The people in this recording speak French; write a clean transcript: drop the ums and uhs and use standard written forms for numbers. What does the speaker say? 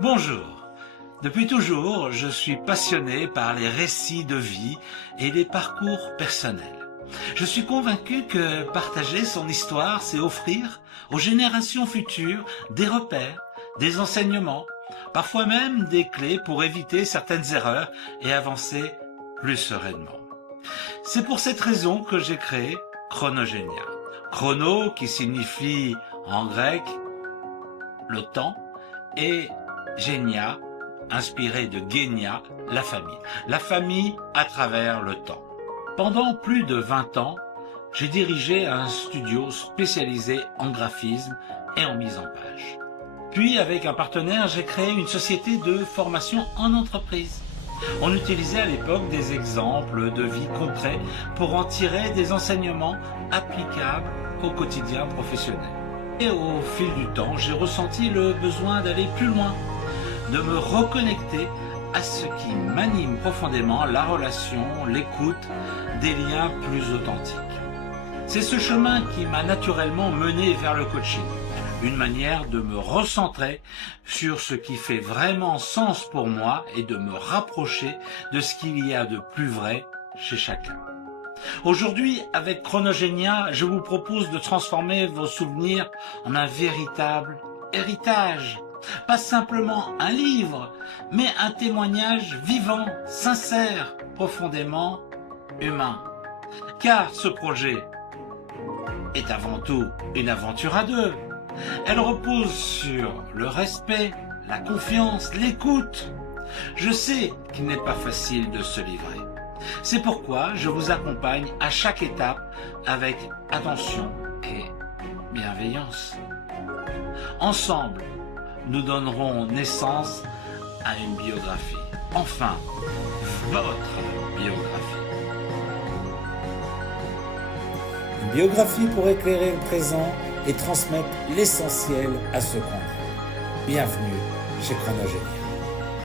Bonjour. Depuis toujours, je suis passionné par les récits de vie et les parcours personnels. Je suis convaincu que partager son histoire, c'est offrir aux générations futures des repères, des enseignements, parfois même des clés pour éviter certaines erreurs et avancer plus sereinement. C'est pour cette raison que j'ai créé Chronogénia. Chrono qui signifie en grec le temps et Génia, inspiré de Génia, la famille. La famille à travers le temps. Pendant plus de 20 ans, j'ai dirigé un studio spécialisé en graphisme et en mise en page. Puis, avec un partenaire, j'ai créé une société de formation en entreprise. On utilisait à l'époque des exemples de vie concrets pour en tirer des enseignements applicables au quotidien professionnel. Et au fil du temps, j'ai ressenti le besoin d'aller plus loin, de me reconnecter à ce qui m'anime profondément, la relation, l'écoute, des liens plus authentiques. C'est ce chemin qui m'a naturellement mené vers le coaching, une manière de me recentrer sur ce qui fait vraiment sens pour moi et de me rapprocher de ce qu'il y a de plus vrai chez chacun. Aujourd'hui, avec Chronogénia, je vous propose de transformer vos souvenirs en un véritable héritage. Pas simplement un livre, mais un témoignage vivant, sincère, profondément humain. Car ce projet est avant tout une aventure à deux. Elle repose sur le respect, la confiance, l'écoute. Je sais qu'il n'est pas facile de se livrer. C'est pourquoi je vous accompagne à chaque étape avec attention et bienveillance. Ensemble, nous donnerons naissance à une biographie. Enfin, votre biographie. Une biographie pour éclairer le présent et transmettre l'essentiel à ceux qu'on est. Bienvenue chez Chronogénia.